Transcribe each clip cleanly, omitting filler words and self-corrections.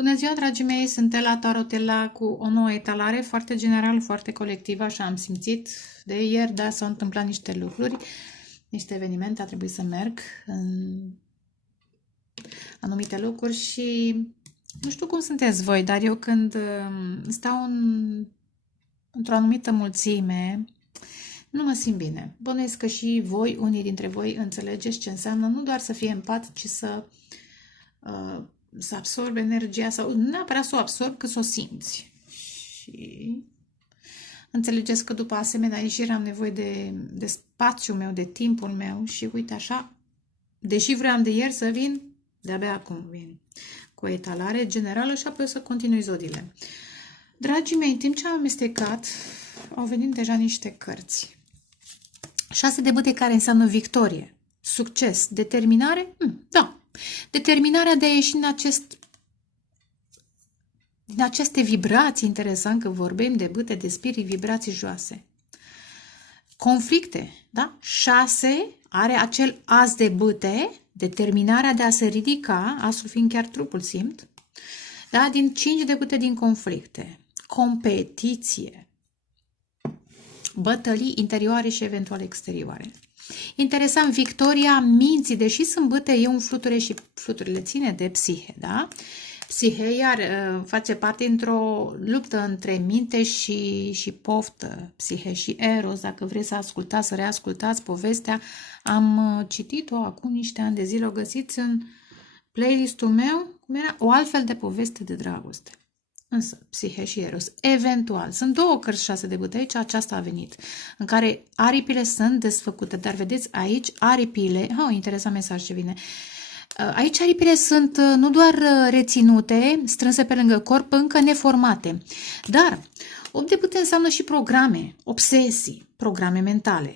Bună ziua, dragii mei! Sunt Ela Tarotela cu o nouă etalare foarte generală, foarte colectivă, așa am simțit de ieri, dar s-au întâmplat niște lucruri, niște evenimente, a trebuit să merg în anumite locuri și nu știu cum sunteți voi, dar eu când stau într-o anumită mulțime, nu mă simt bine. Bănuiesc că și voi, unii dintre voi, înțelegeți ce înseamnă nu doar să fii empat, ci să absorbi energia sau nu neapărat să o absorbi, că să o simți. Și înțelegeți că după asemenea ieșire am nevoie de spațiul meu, de timpul meu și uite așa, deși vreau de ieri să vin, de-abia acum vin cu o etalare generală și apoi o să continui zodiile. Dragii mei, în timp ce am amestecat, au venit deja niște cărți. 6 de bâte care înseamnă victorie, succes, determinare? Da. Determinarea de a ieși din aceste vibrații, interesant că vorbim de bâte de spirit, vibrații joase. Conflicte, da? 6 are acel as de bâte, determinarea de a se ridica, asul fiind chiar trupul, simt, da? Din 5 de bâte din conflicte. Competiție, bătălii interioare și eventual exterioare. Interesant, victoria minții, deși sunt bâte, e un fluture și fluturile ține de psihe, da? Psihe iar face parte într-o luptă între minte și poftă, psihe și eros. Dacă vreți să ascultați, să reascultați povestea, am citit-o acum niște ani de zile, o găsiți în playlistul meu, cum era o altfel de poveste de dragoste. Însă, psihe și eros, eventual, sunt 2 cărți 6 de bâte, aici aceasta a venit, în care aripile sunt desfăcute, dar vedeți aici aripile, interesant mesaj ce vine, aici aripile sunt nu doar reținute, strânse pe lângă corp, încă neformate, dar 8 de bâte înseamnă și programe, obsesii, programe mentale.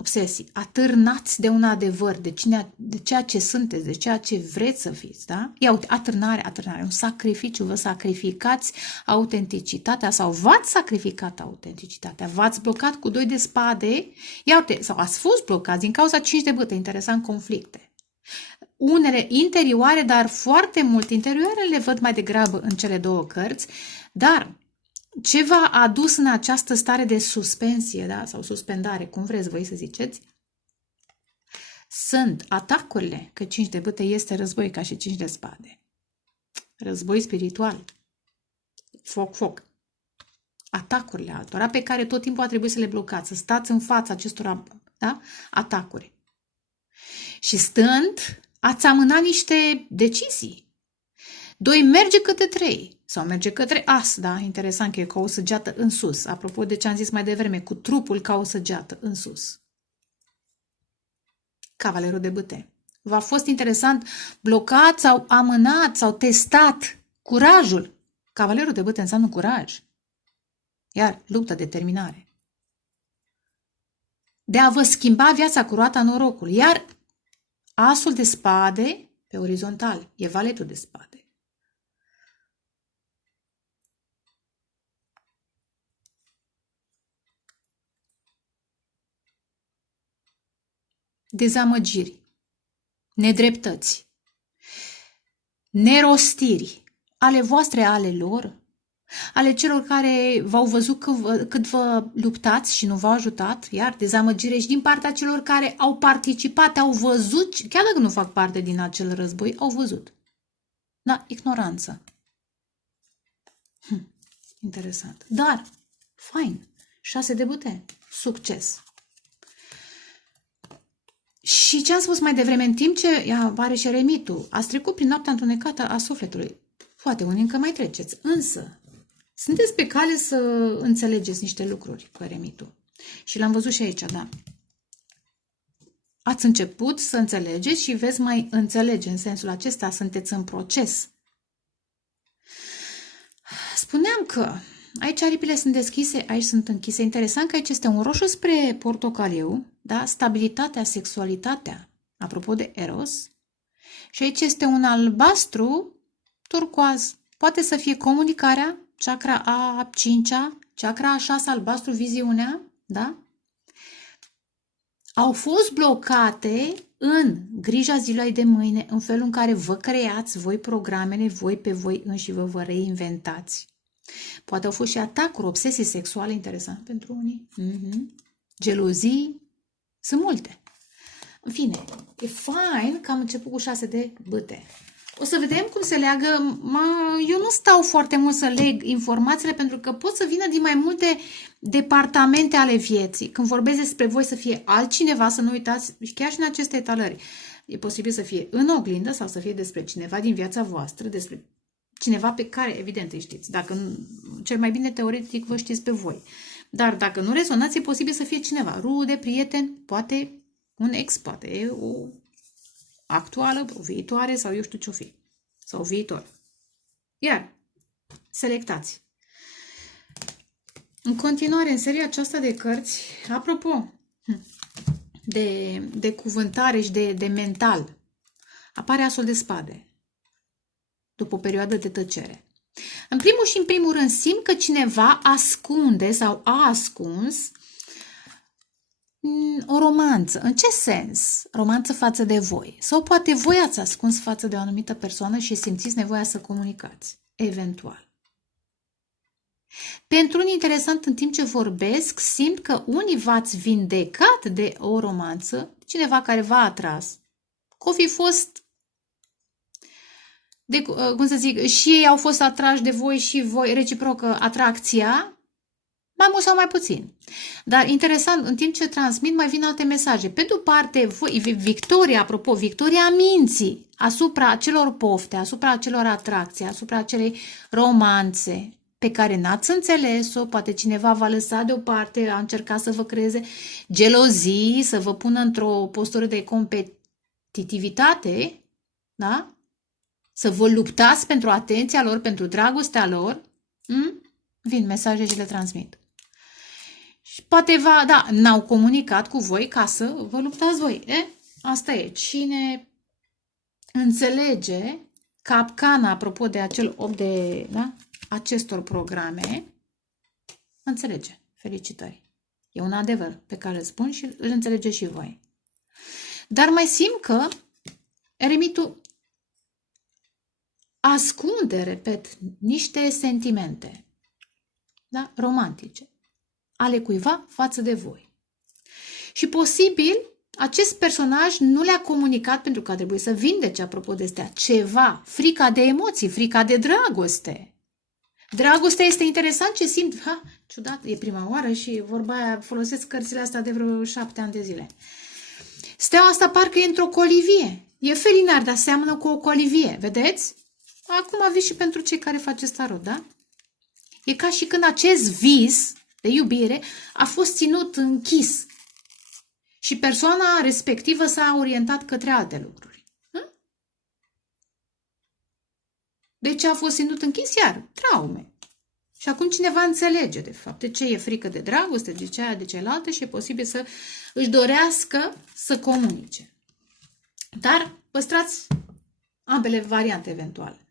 Obsesii, atârnați de un adevăr, de ceea ce sunteți, de ceea ce vreți să fiți, da? Ia uite, atârnare, un sacrificiu, vă sacrificați autenticitatea sau v-ați sacrificat autenticitatea, v-ați blocat cu 2 de spade, ia uite, sau ați fost blocați din cauza 5 de bâte, interesant, conflicte. Unele interioare, dar foarte mult interioare le văd mai degrabă în cele 2 cărți, dar ce v-a adus în această stare de suspensie, da? Sau suspendare, cum vreți voi să ziceți, sunt atacurile, că 5 de bâte este război ca și 5 de spade. Război spiritual. Foc. Atacurile altora pe care tot timpul a trebuit să le blocați, să stați în fața acestor, da? Atacuri. Și stând, ați amânat niște decizii. 2 merge către 3 sau merge către as, da? Interesant că e ca o săgeată în sus. Apropo de ce am zis mai devreme, cu trupul ca o săgeată în sus. Cavalerul de bâte. V-a fost interesant, blocat sau amânat sau testat curajul. Cavalerul de bâte înseamnă curaj. Iar luptă, determinare. De a vă schimba viața cu roata norocului. Iar asul de spade pe orizontal e valetul de spade. Dezamăgiri, nedreptăți, nerostiri ale voastre, ale lor, ale celor care v-au văzut cât vă luptați și nu v-au ajutat, iar dezamăgire și din partea celor care au participat, au văzut, chiar dacă nu fac parte din acel război, au văzut. Da, ignoranță. Interesant. Dar, fain, 6 de bâte, succes. Și ce am spus mai devreme, în timp ce apare și eremitul, ați trecut prin noaptea întunecată a sufletului. Poate unii încă mai treceți, însă sunteți pe cale să înțelegeți niște lucruri cu eremitul. Și l-am văzut și aici, da. Ați început să înțelegeți și veți mai înțelege în sensul acesta, sunteți în proces. Spuneam că aici aripile sunt deschise, aici sunt închise. Interesant că aici este un roșu spre portocaliu, da? Stabilitatea, sexualitatea, apropo de eros. Și aici este un albastru turcoaz. Poate să fie comunicarea, chakra a 5-a, chakra a 6, albastru, viziunea, da? Au fost blocate în grija zilei de mâine, în felul în care vă creați voi programele, voi pe voi înși vă reinventați. Poate au fost și atacuri, obsesii sexuale, interesant pentru unii. Gelozii, sunt multe. În fine, e fain că am început cu 6 de bâte. O să vedem cum se leagă. Eu nu stau foarte mult să leg informațiile pentru că pot să vină din mai multe departamente ale vieții. Când vorbesc despre voi să fie altcineva, să nu uitați, chiar și în aceste etalări. E posibil să fie în oglindă sau să fie despre cineva din viața voastră, despre cineva pe care, evident, îi știți. Dacă cel mai bine teoretic vă știți pe voi. Dar dacă nu rezonați, e posibil să fie cineva, rude, prieten, poate un ex, poate o actuală, o viitoare sau eu știu ce-o fi. Sau viitor. Iar, selectați. În continuare, în seria aceasta de cărți, apropo de cuvântare și de mental, apare Asul de Spade. După o perioadă de tăcere. În primul și în primul rând simt că cineva ascunde sau a ascuns o romanță. În ce sens? Romanță față de voi. Sau poate voi ați ascuns față de o anumită persoană și simțiți nevoia să comunicați. Eventual. Pentru unii interesant, în timp ce vorbesc, simt că unii v-ați vindecat de o romanță, cineva care v-a atras. Că o fi fost, și ei au fost atrași de voi și voi, reciprocă atracția, mai mult sau mai puțin. Dar interesant, în timp ce transmit, mai vin alte mesaje. Pe de-o parte, victoria, apropo, victoria minții asupra acelor pofte, asupra acelor atracții, asupra acelei romanțe pe care n-ați înțeles-o, poate cineva v-a lăsat deoparte, a încercat să vă creeze gelozii, să vă pună într-o postură de competitivitate, da? Să vă luptați pentru atenția lor, pentru dragostea lor, vin mesaje și le transmit. Și poate n-au comunicat cu voi ca să vă luptați voi. Asta e. Cine înțelege capcana, apropo de acel 8 de, acestor programe, înțelege. Felicitări. E un adevăr pe care îl spun și îl înțelege și voi. Dar mai simt că eremitul ascunde, repet, niște sentimente, romantice, ale cuiva față de voi. Și posibil acest personaj nu le-a comunicat pentru că a trebuit să vindece, apropo de astea, ceva, frica de emoții, frica de dragoste. Dragostea este interesant ce simt, ciudat, e prima oară și vorba aia, folosesc cărțile astea de vreo 7 ani de zile. Steaua asta parcă e într-o colivie. E felinar, dar seamănă cu o colivie, vedeți? Acum aveți și pentru cei care faceți tarot, da? E ca și când acest vis de iubire a fost ținut închis și persoana respectivă s-a orientat către alte lucruri. De ce a fost ținut închis? Iar traume. Și acum cineva înțelege, de fapt, de ce e frică de dragoste, de ce aia, de cealaltă și e posibil să își dorească să comunice. Dar păstrați ambele variante eventual.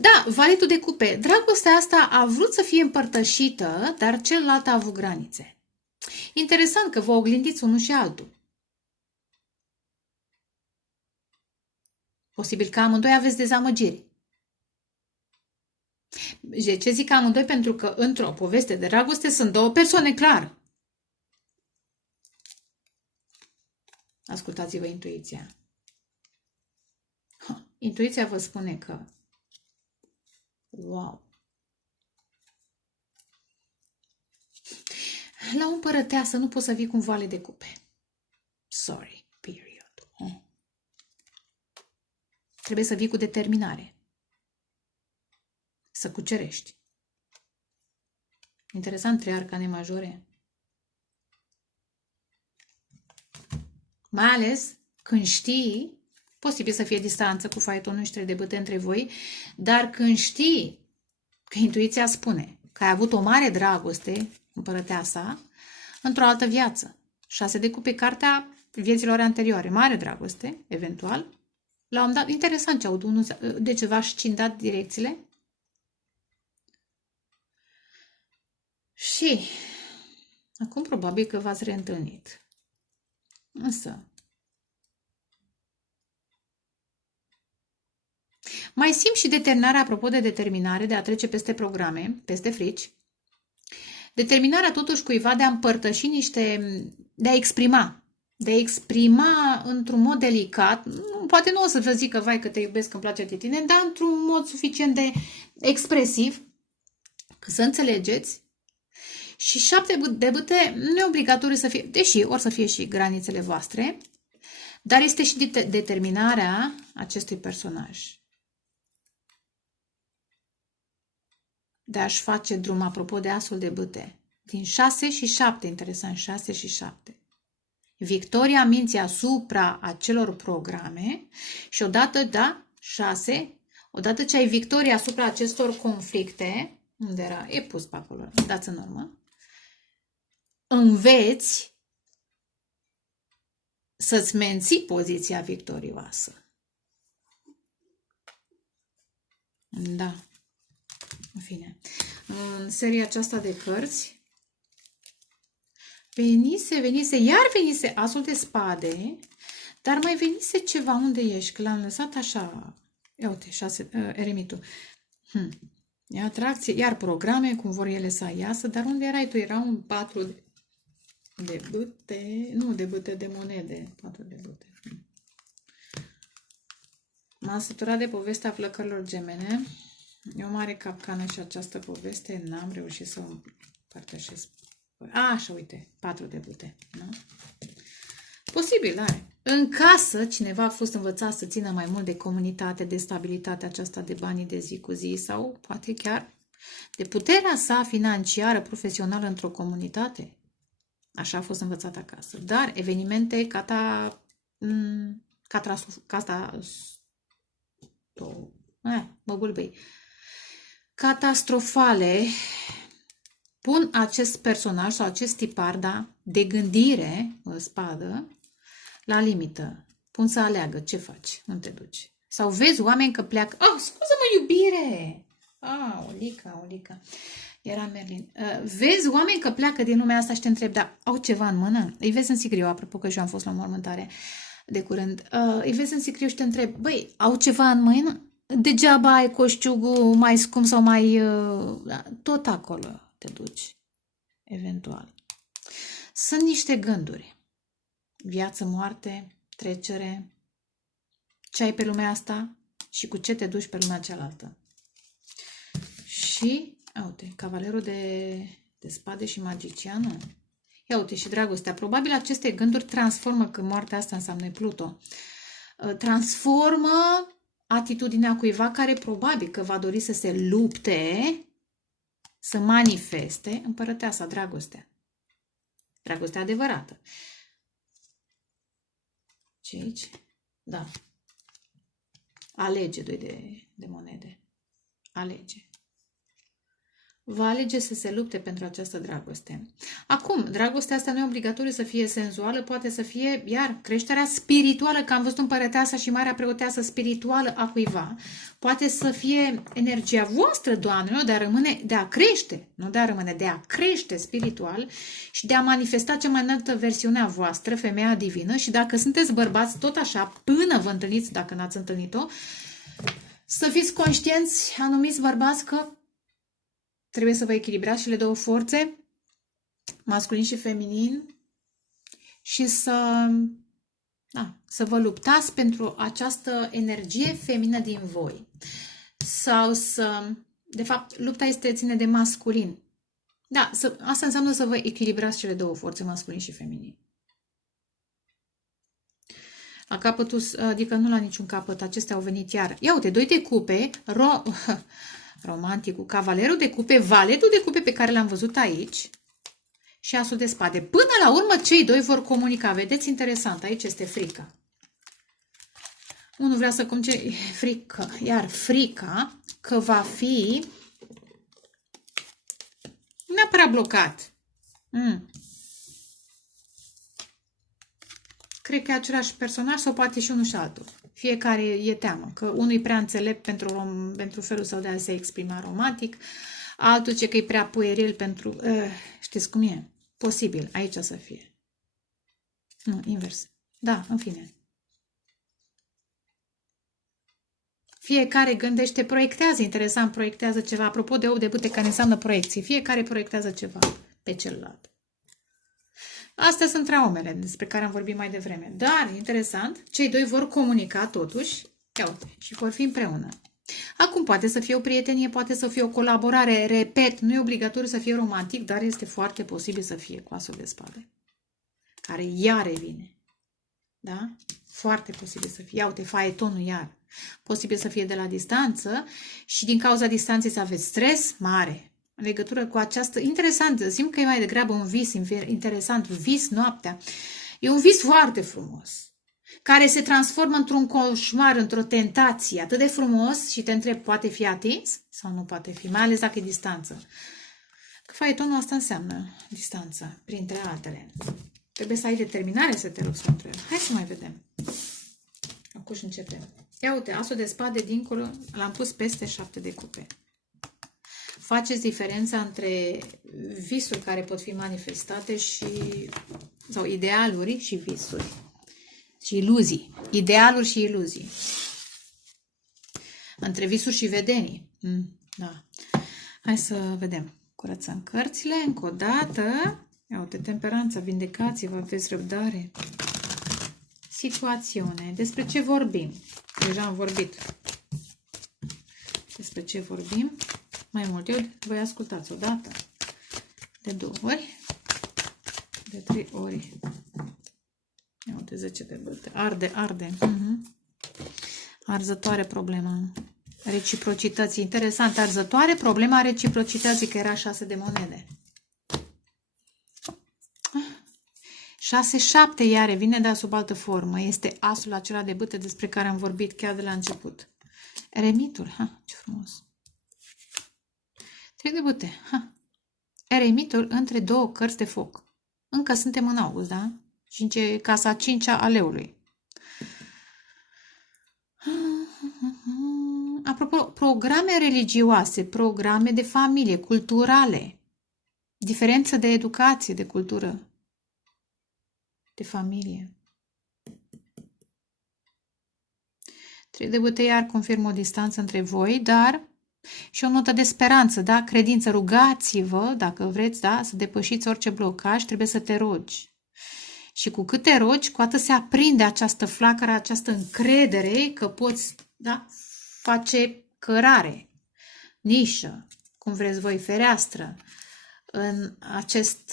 Da, valetul de cupe. Dragostea asta a vrut să fie împărtășită, dar celălalt a avut granițe. Interesant că vă oglindiți unul și altul. Posibil că amândoi aveți dezamăgiri. De ce zic amândoi? Pentru că într-o poveste de dragoste sunt două persoane, clar. Ascultați-vă intuiția. Intuiția vă spune că wow! La o împărăteasă nu poți să vii cu un vale de cupe. Sorry, period. Trebuie să vii cu determinare. Să cucerești. Interesant, 3 arcane majore. Mai ales când știi, posibil să fie distanță cu faetonul și 3 de bâte între voi, dar când știi că intuiția spune că ai avut o mare dragoste, împărăteasa, într-o altă viață. 6 de cupe, cartea vieților anterioare. Mare dragoste, eventual. La un dat, interesant ce aud, unul de ceva și cindat direcțiile. Și acum probabil că v-ați reîntâlnit. Însă, mai simt și determinarea, apropo de determinare, de a trece peste programe, peste frici. Determinarea totuși cuiva de a împărtăși de a exprima. De a exprima într-un mod delicat. Poate nu o să vă zic că, vai, că te iubesc, că îmi place de tine, dar într-un mod suficient de expresiv, că să înțelegeți. Și 7 de bâte nu e obligatoriu să fie, deși or să fie și granițele voastre, dar este și determinarea acestui personaj de a-și face drum, apropo de asul de bâte. Din 6 și 7, interesant, 6 și 7. Victoria minții asupra acelor programe și odată, da, 6, odată ce ai victoria asupra acestor conflicte, unde era, e pus pe acolo, dați în urmă, înveți să-ți menții poziția victorioasă. Da. În fine. În seria aceasta de cărți venise asul de spade, dar mai venise ceva. Unde ești? Că l-am lăsat așa. Ia uite, 6, eremitul. E atracție, iar programe, cum vor ele să iasă, dar unde erai tu? Era un 4 de bâte, nu de bâte, de monede. 4 de bâte. M-am săturat de povestea flăcărilor gemene. E o mare capcană și această poveste, n-am reușit să o împărtășesc. Așa, uite, 4 de bâte. Nu? Posibil, are. În casă, cineva a fost învățat să țină mai mult de comunitate, de stabilitatea aceasta de banii de zi cu zi sau poate chiar de puterea sa financiară, profesională într-o comunitate. Așa a fost învățat acasă. Dar evenimente catastrofale pun acest personaj sau acest tipar, da, de gândire, o spadă, la limită. Pun să aleagă ce faci, unde te duci. Sau vezi oameni că pleacă. Scuză-mă, iubire! Olica. Era Merlin. Vezi oameni că pleacă din lumea asta și te întrebi, dar au ceva în mână? Îi vezi în sicriu, apropo că și eu am fost la mormântare de curând. Îi vezi în sicriu și te întrebi, băi, au ceva în mână? Degeaba ai coșciugul mai scump sau mai... tot acolo te duci, eventual. Sunt niște gânduri. Viață, moarte, trecere. Ce ai pe lumea asta și cu ce te duci pe lumea cealaltă. Și, uite, cavalerul de spade și magicianul. Ia uite, și dragostea. Probabil aceste gânduri transformă, că moartea asta înseamnă Pluto, transformă atitudinea cuiva care probabil că va dori să se lupte, să manifeste împărăteasa, dragostea. Dragostea adevărată. Ce aici? Da. Alege 2 de monede. Alege. Va alege să se lupte pentru această dragoste. Acum, dragostea asta nu e obligatoriu să fie senzuală, poate să fie, iar, creșterea spirituală, că am văzut împărăteasa și marea preoteasă spirituală a cuiva. Poate să fie energia voastră, Doamne, de a crește, nu de a rămâne, de a crește spiritual și de a manifesta cea mai înaltă versiune a voastră, femeia divină, și dacă sunteți bărbați, tot așa, până vă întâlniți, dacă n-ați întâlnit-o, să fiți conștienți, anumiți bărbați, că trebuie să vă echilibrați cele două forțe, masculin și feminin, și să vă luptați pentru această energie feminină din voi. Sau de fapt, lupta ține de masculin. Da, asta înseamnă să vă echilibrați cele două forțe, masculin și feminin. La capătul, adică nu la niciun capăt, acestea au venit iar. Ia uite, 2 de cupe, romanticul, cavalerul de cupe, valetul de cupe pe care l-am văzut aici și asul de spade. Până la urmă, cei doi vor comunica. Vedeți, interesant, aici este frica. Unul vrea să comunice frică, iar frica că va fi neapărat blocat. Cred că e același personaj sau poate și unul și altul. Fiecare e teamă, că unul e prea înțelept pentru felul său de a se exprima romantic, altul ce că e prea pueril pentru... știți cum e? Posibil, aici să fie. Nu, invers. Da, în fine. Fiecare gândește, proiectează, interesant, proiectează ceva. Apropo de 8 de bâte care înseamnă proiecții, fiecare proiectează ceva pe celălalt. Astea sunt traumele despre care am vorbit mai devreme. Dar, interesant, cei doi vor comunica totuși, ia uite, și vor fi împreună. Acum poate să fie o prietenie, poate să fie o colaborare, repet, nu e obligatoriu să fie romantic, dar este foarte posibil să fie cu asul de spade, care iar revine. Da? Foarte posibil să fie. Ia uite, faetonul iar. Posibil să fie de la distanță și din cauza distanței să aveți stres mare. În legătură cu această... Interesant, simt că e mai degrabă un vis interesant, vis noaptea. E un vis foarte frumos, care se transformă într-un coșmar, într-o tentație atât de frumos și te întreb, poate fi atins sau nu poate fi, mai ales dacă e distanță. Că faetonul asta înseamnă distanță, printre altele. Trebuie să ai determinare să te lupți contra el. Hai să mai vedem. Acum și începem. Ia uite, asul de spade dincolo, l-am pus peste 7 de cupe. Faceți diferența între visuri care pot fi manifestate și, sau idealuri și visuri. Și iluzii. Idealuri și iluzii. Între visuri și vedenii. Da. Hai să vedem. Curățăm cărțile încă o dată. Ia uite, temperanța, vindecație, vă aveți răbdare. Situațiune. Despre ce vorbim? Deja am vorbit. Despre ce vorbim? Mai mult. Eu voi ascultați odată. De 2 ori. De 3 ori. Ia uite, 10 de bâte. Arde, arde. Arzătoare problema. Reciprocității. Interesant. Arzătoare problema reciprocității, că era 6 de monede. 6-7 iar vine, dar sub altă formă. Este asul acela de bâte despre care am vorbit chiar de la început. Eremitul. Ha, ce frumos. 3 de bâte. Ha. Eremitul între 2 cărți de foc. Încă suntem în august, da? Casa 5-a a leului. Apropo, programe religioase, programe de familie, culturale. Diferență de educație, de cultură. De familie. 3 de bâte iar confirmă o distanță între voi, dar și o notă de speranță, da? Credință, rugați-vă, dacă vreți, da? Să depășiți orice blocaj, trebuie să te rogi. Și cu cât te rogi, cu atât se aprinde această flacără, această încredere că poți, da? Face cărare, nișă, cum vreți voi, fereastră, în acest,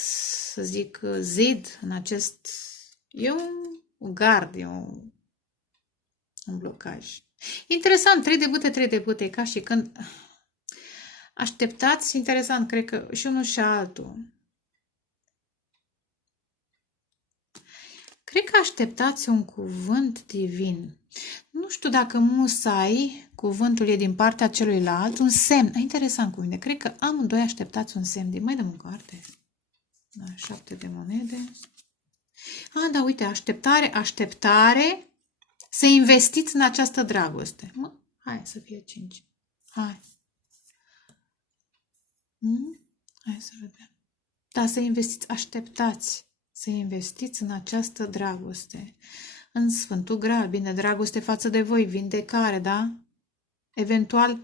să zic, zid, în acest... E un gard, e un blocaj. Interesant, 3 de bâte, 3 de bâte, e ca și când așteptați, interesant, cred că și unul și altul. Cred că așteptați un cuvânt divin. Nu știu dacă musai cuvântul e din partea celuilalt, un semn. Interesant cuvinte. Cred că amândoi așteptați un semn din... Mai dăm în carte. Da, 7 de monede. Da, uite, așteptare să investiți în această dragoste. Hai să fie 5. Hai. Hai să vedem. Da, să investiți, așteptați să investiți în această dragoste. În Sfântul Graal, bine, dragoste față de voi, vindecare, da? Eventual,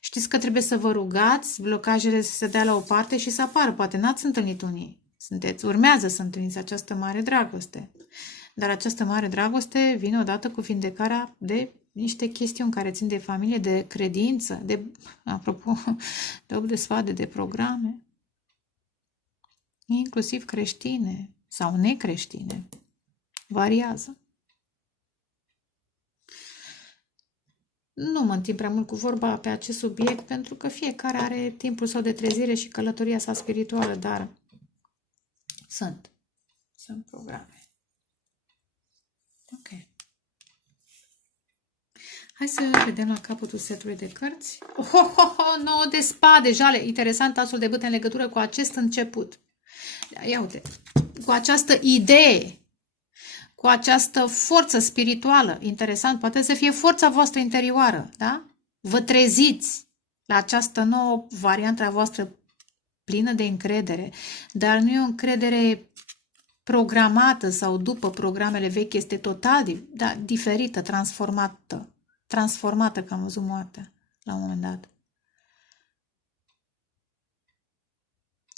știți că trebuie să vă rugați, blocajele să se dea la o parte și să apară. Poate n-ați întâlnit unii. Urmează să întâlniți această mare dragoste. Dar această mare dragoste vine odată cu vindecarea de niște chestiuni care țin de familie, de credință, de, apropo, de 8 de spade, de programe, inclusiv creștine sau necreștine. Variază. Nu mă întind prea mult cu vorba pe acest subiect, pentru că fiecare are timpul său de trezire și călătoria sa spirituală, dar sunt programe. Ok. Hai să vedem la capătul setului de cărți. 9 de spade, jale. Interesant, asul de bâte în legătură cu acest început. Ia uite, cu această idee, cu această forță spirituală. Interesant, poate să fie forța voastră interioară, da? Vă treziți la această nouă variantă a voastră plină de încredere, dar nu e o încredere programată sau după programele vechi este total diferită, transformată, că am văzut moartea la un moment dat.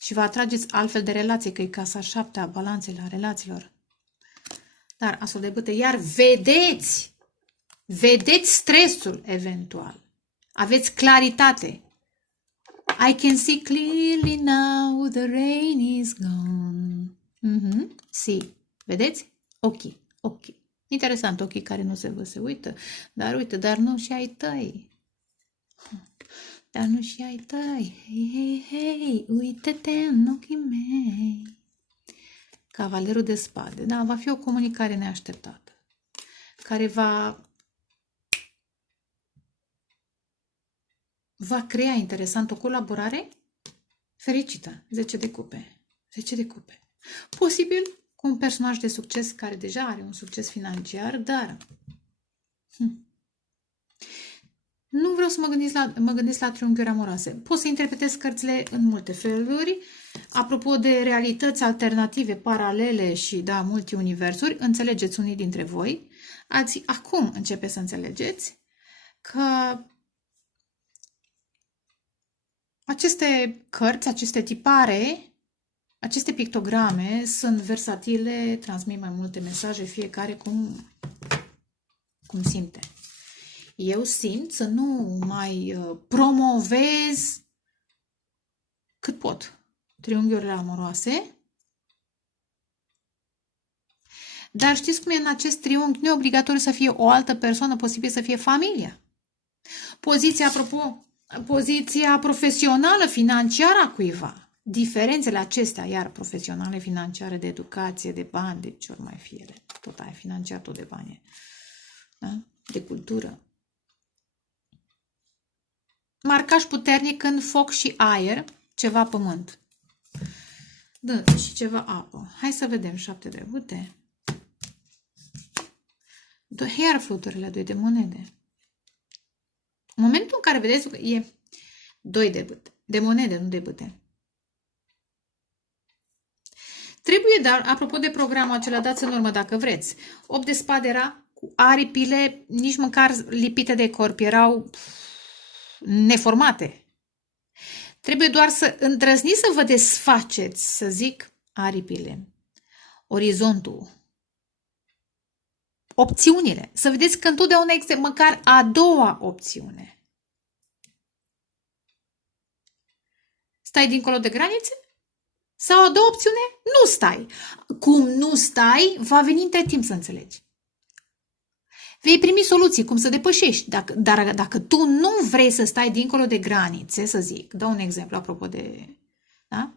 Și vă atrageți altfel de relație, că e casa 7 a balanței a relațiilor. Dar asul de bâte, iar vedeți stresul eventual. Aveți claritate. I can see clearly now the rain is gone. See. Vedeți? Ochii. Interesant, ochii care nu se uită. Dar nu și ai tăi. Hei, uite-te în ochii mei. Cavalerul de spade. Da, va fi o comunicare neașteptată. Care va crea, interesant, o colaborare fericită. 10 de cupe. Posibil cu un personaj de succes care deja are un succes financiar, dar nu vreau să mă gândesc la triunghiuri amoroase. Pot să interpretez cărțile în multe feluri. Apropo de realități alternative, paralele și, multiuniversuri, înțelegeți unii dintre voi. Alții acum începe să înțelegeți că aceste cărți, aceste tipare, aceste pictograme sunt versatile, transmit mai multe mesaje, fiecare cum simte. Eu simt să nu mai promovez cât pot triunghiurile amoroase, dar știți cum e în acest triunghi? Nu e obligatoriu să fie o altă persoană, posibil să fie familia. Poziția profesională, financiară a cuiva. Diferențele acestea, iar profesionale, financiare, de educație, de bani, de ce ori mai fie, tot aia financiar, tot de bani, da? De cultură. Marcaj puternic în foc și aer, ceva pământ. Și ceva apă. Hai să vedem 7 de bâte. Iar fluturile 2 de monede. În momentul în care vedeți că e 2 de bâte. De monede, nu de bâte. Trebuie, dar, apropo de programul acela, dați în urmă dacă vreți. 8 de spade era cu aripile nici măcar lipite de corp, erau neformate. Trebuie doar să îndrăzniți să vă desfaceți, să zic, aripile, orizontul, opțiunile. Să vedeți că întotdeauna există măcar a doua opțiune. Stai dincolo de granițe? Sau a doua opțiune? Nu stai. Cum nu stai, va veni între timp să înțelegi. Vei primi soluții, cum să depășești. Dar dacă tu nu vrei să stai dincolo de granițe, să zic, dau un exemplu apropo de... Da?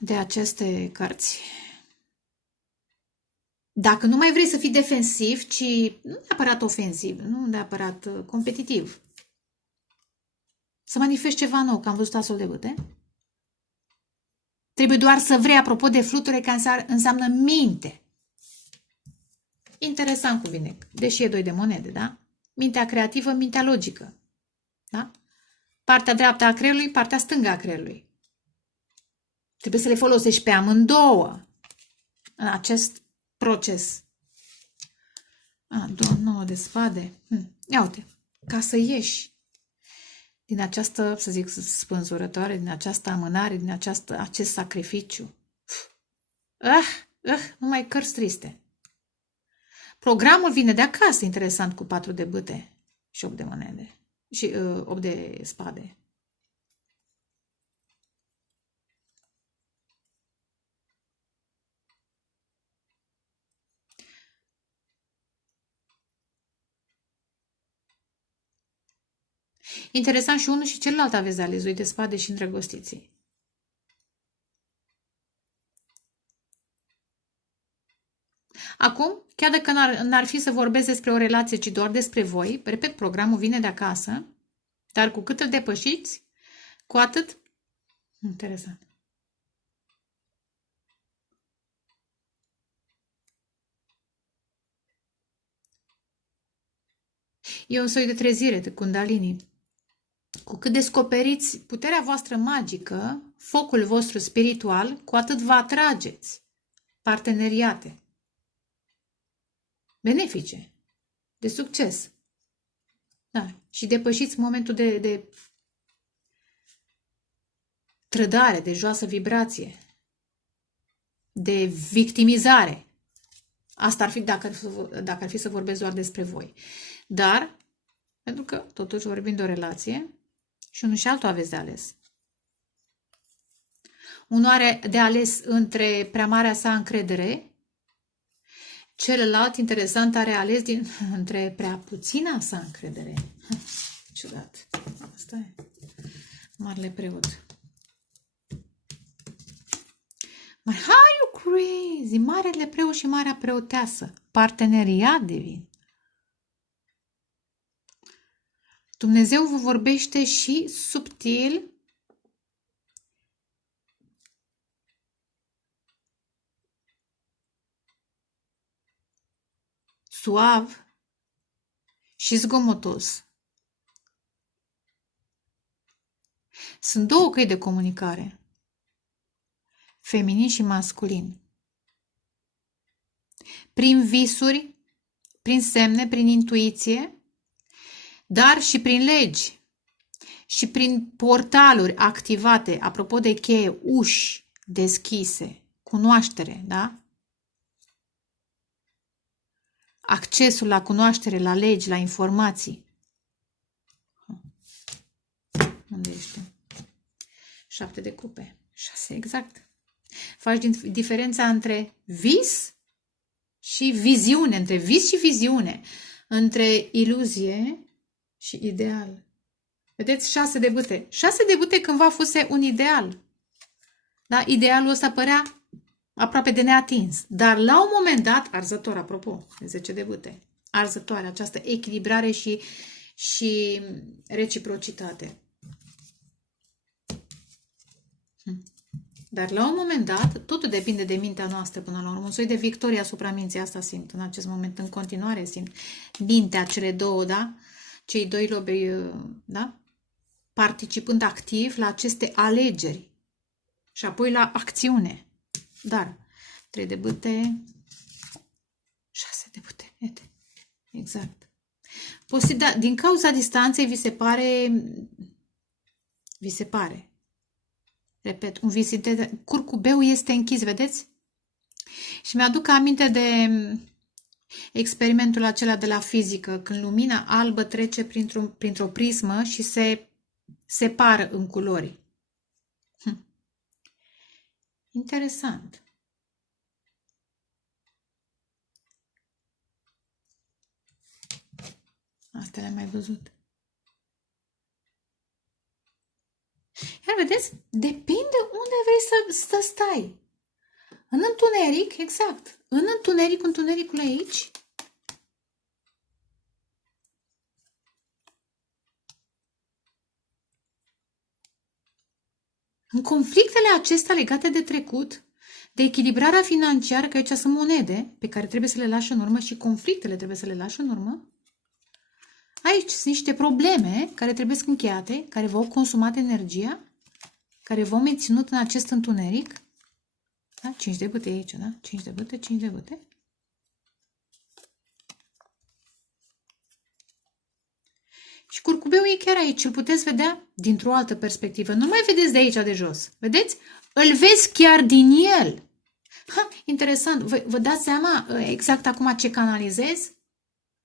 De aceste cărți. Dacă nu mai vrei să fii defensiv, ci nu neapărat ofensiv, nu neapărat competitiv. Să manifesti ceva nou, că am văzut asul de bâte. Trebuie doar să vrei, apropo de fluturi, care înseamnă minte. Interesant cum vine, deși e 2 de monede, da? Mintea creativă, mintea logică. Da? Partea dreaptă a creierului, partea stângă a creierului. Trebuie să le folosești pe amândouă în acest proces. 9 de spade. Ia uite, ca să ieși din această, să zic, spânzurătoare, din această amânare, din acest sacrificiu. Numai cărți triste. Programul vine de acasă, interesant, cu 4 de bâte și 8 de monede. Și 8 de spade. Interesant, și unul și celălalt aveți ales, 2 de spade și îndrăgostiții. Acum, chiar dacă n-ar fi să vorbesc despre o relație, ci doar despre voi, repet, programul vine de acasă, dar cu cât îl depășiți, cu atât... Interesant. E un soi de trezire, de Kundalini. Cu cât descoperiți puterea voastră magică, focul vostru spiritual, cu atât vă atrageți parteneriate benefice, de succes. Da. Și depășiți momentul de trădare, de joasă vibrație, de victimizare. Asta ar fi dacă ar fi să vorbesc doar despre voi. Dar, pentru că totuși vorbim de o relație și unul și altul aveți de ales. Unul are de ales între prea marea sa încredere, celălalt, interesant, are ales între prea puțina sa încredere. Ciudat. Asta e. Marele preot. Are you crazy? Marele preot și marea preoteasă. Parteneriat devin. Dumnezeu vă vorbește și subtil, suav și zgomotos. Sunt două căi de comunicare, feminin și masculin. Prin visuri, prin semne, prin intuiție, dar și prin legi și prin portaluri activate, apropo de cheie, uși deschise, cunoaștere, da? Accesul la cunoaștere, la legi, la informații. Unde ești? 7 de cupe. 6, exact. Faci diferența între vis și viziune, între vis și viziune, între iluzie și ideal. Vedeți? 6 de bâte. 6 de bâte cândva fuse un ideal. Da? Idealul ăsta părea aproape de neatins. Dar la un moment dat, arzător, apropo, de 10 de bâte, arzătoare, această echilibrare și reciprocitate. Dar la un moment dat, totul depinde de mintea noastră până la urmă. Un soi de victorie asupra minții, asta simt în acest moment, în continuare simt. Mintea, cele două, da? Cei doi lobi, da? Participând activ la aceste alegeri și apoi la acțiune. Dar 3 de bâte, 6 de bâte, exact. Din cauza distanței vi se pare, repet, un vis curcubeul este închis, vedeți? Și mi-aduc aminte de experimentul acela de la fizică, când lumina albă trece printr-o prismă și se separă în culori. Interesant. Asta le-am mai văzut. Iar vedeți? Depinde unde vrei să stai. În întuneric, exact. În întunericul aici. În conflictele acestea legate de trecut, de echilibrarea financiară, că aici sunt monede pe care trebuie să le lași în urmă și conflictele trebuie să le lași în urmă. Aici sunt niște probleme care trebuie încheiate, care v-au consumat energia, care v-au menținut în acest întuneric. Da? 5 de bâte aici, da? 5 de bâte, 5 de bâte. Și curcubeul e chiar aici, îl puteți vedea dintr-o altă perspectivă. Nu mai vedeți de aici de jos, vedeți? Îl vezi chiar din el. Interesant, vă dați seama exact acum ce canalizez?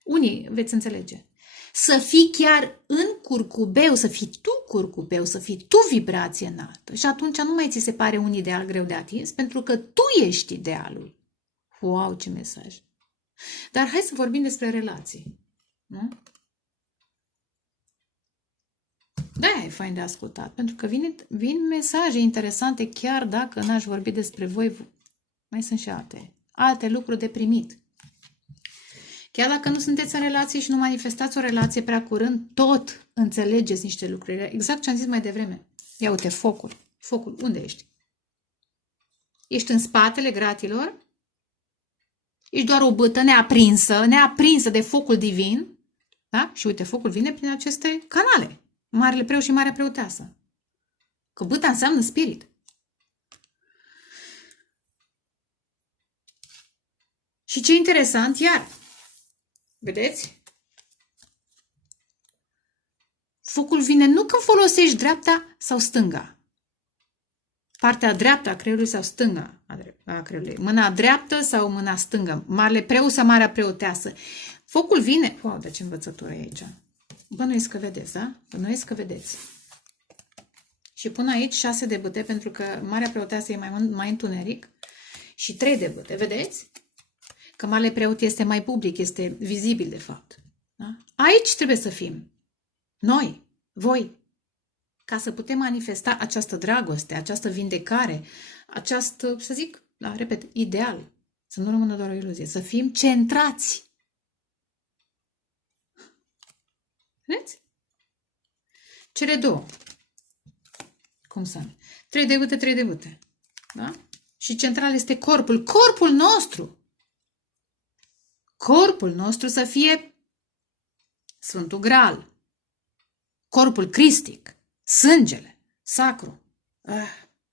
Unii veți înțelege. Să fii chiar în curcubeu, să fii tu curcubeu, să fii tu vibrație înaltă. Și atunci nu mai ți se pare un ideal greu de atins, pentru că tu ești idealul. Wow, ce mesaj! Dar hai să vorbim despre relații. Nu? Da, e fain de ascultat, pentru că vin mesaje interesante, chiar dacă n-aș vorbi despre voi, mai sunt și alte lucruri de primit. Chiar dacă nu sunteți în relație și nu manifestați o relație prea curând, tot înțelegeți niște lucruri. Exact ce am zis mai devreme. Ia uite, focul. Focul, unde ești? Ești în spatele gratilor? Ești doar o bâtă neaprinsă de focul divin. Da? Și uite, focul vine prin aceste canale. Marele preot și marea preoteasă. Că bâta înseamnă spirit. Și ce interesant, iar, vedeți? Focul vine nu când folosești dreapta sau stânga. Partea dreaptă a creierului sau stânga a creierului. Mâna dreaptă sau mâna stângă. Marele preot sau marea preoteasă. Focul vine... Wow, de ce învățătură e aici? Bănuiesc că vedeți, da? Bănuiesc că vedeți. Și pun aici 6 de bâte, pentru că marea preoteasă e mai întuneric. Și 3 de bâte, vedeți? Că marele preot este mai public, este vizibil de fapt. Da? Aici trebuie să fim. Noi, voi. Ca să putem manifesta această dragoste, această vindecare, această, să zic, da, repet, ideal. Să nu rămână doar o iluzie. Să fim centrați. Vedeți? Cele două. Cum sunt? 3 de bâte, 3 de bâte. Da? Și central este corpul. Corpul nostru. Corpul nostru să fie Sfântul Graal. Corpul cristic. Sângele. Sacru.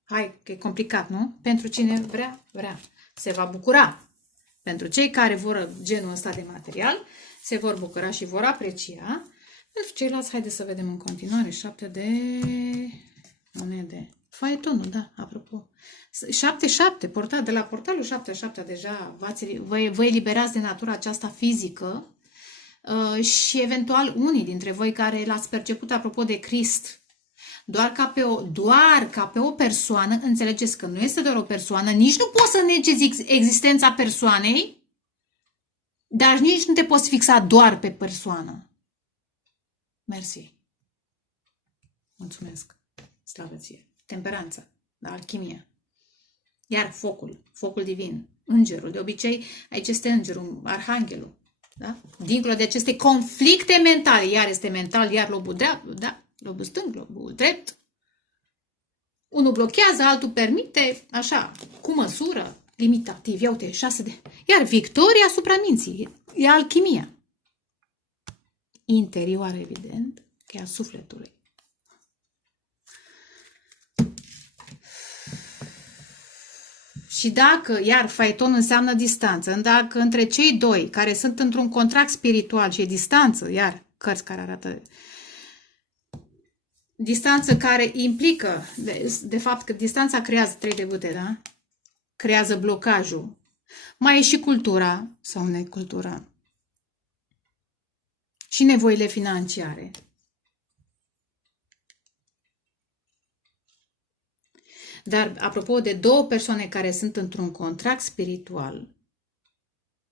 Hai, că e complicat, nu? Pentru cine vrea, vrea. Se va bucura. Pentru cei care vor genul ăsta de material, se vor bucura și vor aprecia. Pentru ceilalți, haideți să vedem în continuare. 7 de monede. Faetonul, da, apropo. 7-7, portal, de la portalul 7-7 deja vă eliberați de natura aceasta fizică și eventual unii dintre voi care l-ați perceput apropo de Crist, doar ca pe o persoană, înțelegeți că nu este doar o persoană, nici nu poți să negi existența persoanei, dar nici nu te poți fixa doar pe persoană. Mersi. Mulțumesc. Slavă ție. Temperanța, da, alchimia. Iar focul divin, îngerul. De obicei, aici este îngerul, arhanghelul. Da? Dincolo de aceste conflicte mentale, iar este mental, iar lobul drept, da? Lobul stâng, lobul drept. Unul blochează, altul permite, așa, cu măsură, limitativ. Ia uite, 6 de... Iar victoria asupra minții, e alchimia. Interioară, evident, că e a sufletului. Și dacă, iar faeton înseamnă distanță, dacă între cei doi care sunt într-un contract spiritual și e distanță, iar cărți care arată distanță care implică, de fapt că distanța creează 3 de bâte, da? Creează blocajul. Mai e și cultura sau necultura. Și nevoile financiare. Dar, apropo de două persoane care sunt într-un contract spiritual,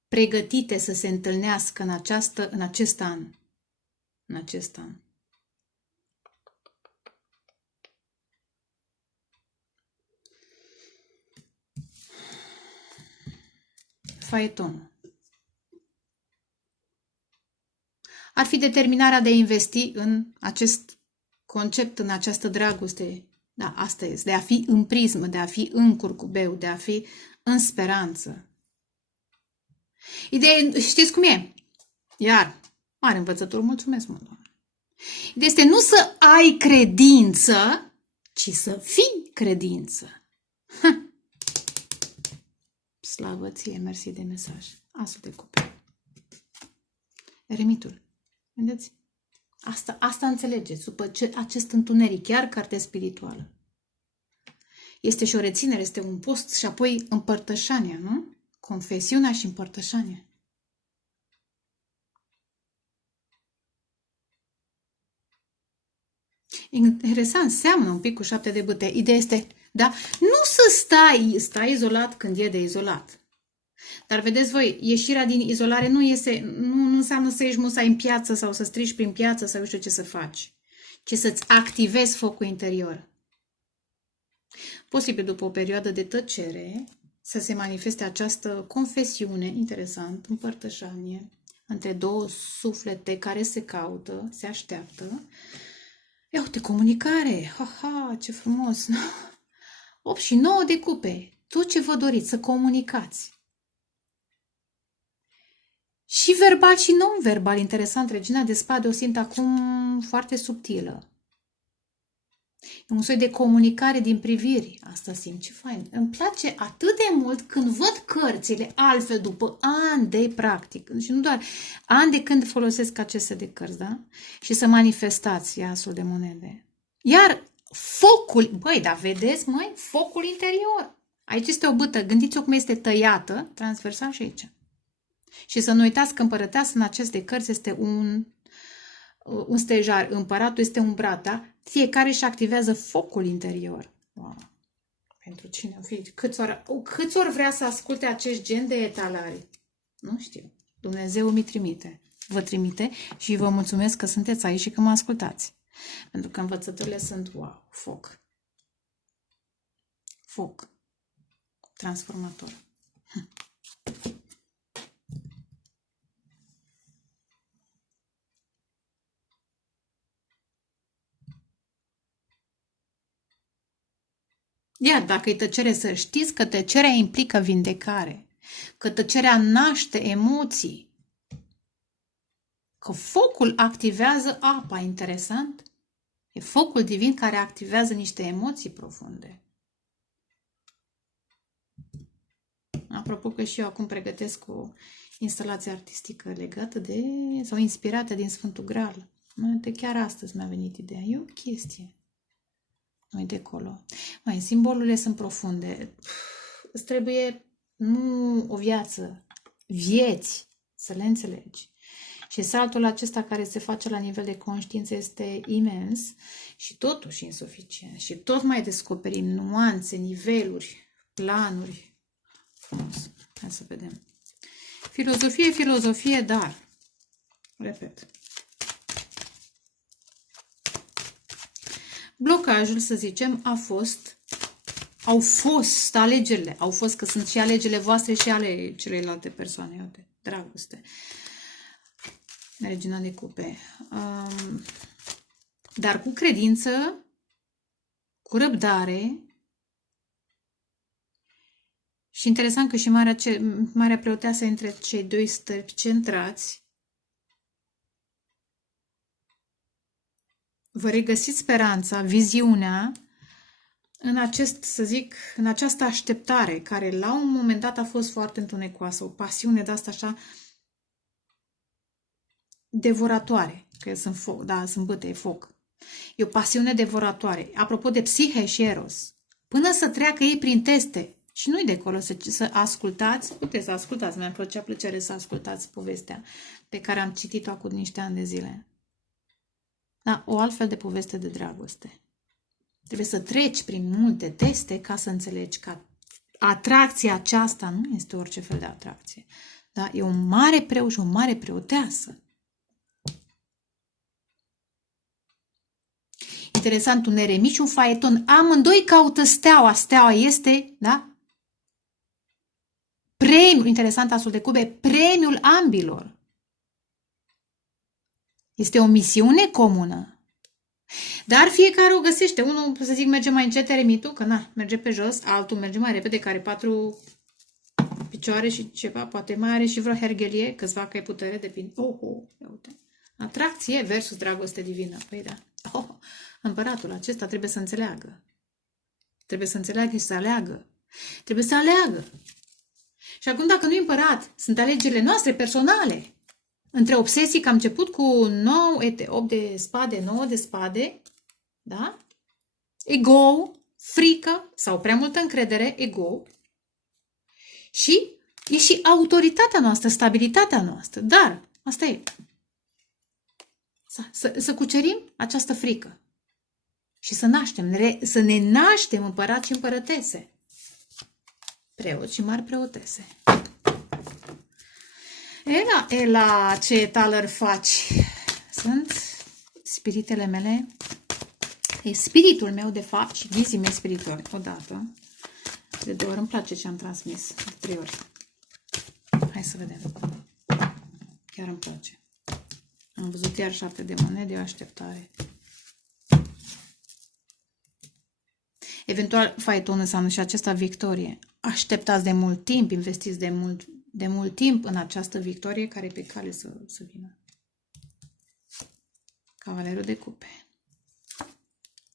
pregătite să se întâlnească în acest an. Faetonul. Ar fi determinarea de a investi în acest concept, în această dragoste. Da, asta este, de a fi în prismă, de a fi în curcubeu, de a fi în speranță. Ideea, știți cum e? Iar, mare învățător, mulțumesc mult, Doamne. Ideea este nu să ai credință, ci să fii credință. Slavă ție, mersi de mesaj. Asul de cupe. Eremitul. Vedeți? Asta înțelegeți, după acest întuneric, chiar carte spirituală. Este și o reținere, este un post și apoi împărtășania, nu? Confesiunea și împărtășania. Interesant, seamănă un pic cu 7 de bâte. Ideea este, da, nu să stai izolat când e de izolat. Dar vedeți voi, ieșirea din izolare nu înseamnă să ieși musai în piață sau să strici prin piață sau nu știu ce să faci, ci să-ți activezi focul interior. Posibil după o perioadă de tăcere să se manifeste această confesiune, interesant, împărtășanie, între două suflete care se caută, se așteaptă. Ia uite, comunicare, ha, ce frumos! 8 și 9 de cupe, tot ce vă doriți, să comunicați. Și verbal și non-verbal, interesant, Regina de Spade o simt acum foarte subtilă. E un soi de comunicare din priviri. Asta simt, ce fain. Îmi place atât de mult când văd cărțile altfel după ani de practic. Deci nu doar ani de când folosesc aceste de cărți, da? Și să manifestați iasul de monede. Iar focul, băi, dar vedeți, măi, focul interior. Aici este o bâtă. Gândiți-o cum este tăiată, transversal și aici. Și să nu uitați că împărăteasă în aceste cărți este un stejar. Împăratul este un brat, da? Fiecare își activează focul interior. Wow. Pentru cine o fi? Câți ori vrea să asculte acest gen de etalare? Nu știu. Dumnezeu mi trimite. Vă trimite și vă mulțumesc că sunteți aici și că mă ascultați. Pentru că învățăturile sunt wow, foc. Foc. Transformator. Iar dacă e tăcere, să știți că tăcerea implică vindecare, că tăcerea naște emoții, că focul activează apa, interesant? E focul divin care activează niște emoții profunde. Apropo că și eu acum pregătesc o instalație artistică legată de, sau inspirată din Sfântul Graal. De chiar astăzi mi-a venit ideea. E o chestie. Nu-i de acolo. Mai, simbolurile sunt profunde. Îți trebuie nu o viață, vieți, să le înțelegi. Și saltul acesta care se face la nivel de conștiință este imens și totuși insuficient. Și tot mai descoperim nuanțe, niveluri, planuri. Frumos. Hai să vedem. Filozofie, filozofie, dar, repet, blocajul, să zicem, au fost alegerile, au fost că sunt și alegerile voastre și ale celelalte persoane. Uite, dragoste. Regina de cupe. Dar cu credință, cu răbdare. Și interesant că și Marea Preoteasă între cei doi stâlpi centrați. Vă regăsiți speranța, viziunea în acest, să zic, în această așteptare care la un moment dat a fost foarte întunecoasă, o pasiune de asta așa devoratoare, că sunt foc, da, sunt bâte, e foc. E o pasiune devoratoare. Apropo de Psihe și Eros, până să treacă ei prin teste, și nu-i de acolo să ascultați, puteți să ascultați, mi-a plăcea plăcere să ascultați povestea pe care am citit-o acum niște ani de zile. Da, o altfel de poveste de dragoste. Trebuie să treci prin multe teste ca să înțelegi că atracția aceasta nu este orice fel de atracție. Da? E un mare preot și o mare preoteasă. Interesant, un eremit și un faeton. Amândoi caută steaua. Steaua este, da? Premiul, interesant asul de cube, premiul ambilor. Este o misiune comună. Dar fiecare o găsește. Unul, să zic, merge mai încet eremitul, că na, merge pe jos, altul merge mai repede, care 4 picioare și ceva, poate mai are și vreo hergelie, câțiva că e putere, depinde. Ia uite. Atracție versus dragoste divină. Păi da. Împăratul acesta trebuie să înțeleagă. Trebuie să înțeleagă și să aleagă. Trebuie să aleagă. Și acum, dacă nu-i împărat, sunt alegerile noastre personale. Între obsesii, că am început cu 8 de spade, 9 de spade, da? Ego, frică sau prea multă încredere, ego. Și e și autoritatea noastră, stabilitatea noastră. Dar, asta e. Să cucerim această frică. Și să ne naștem împărați și împărătese. Preoți și mari preotese. Ela, ce etalări faci? Sunt spiritele mele, e spiritul meu de fapt și vizii mei spirituale. Odată, de 2 ori, îmi place ce am transmis, de 3 ori. Hai să vedem. Chiar îmi place. Am văzut iar 7 de monede, o așteptare. Eventual, faeton înseamnă și acesta victorie. Așteptați de mult timp, investiți de mult timp în această victorie care e pe cale să vină. Cavalerul de cupe.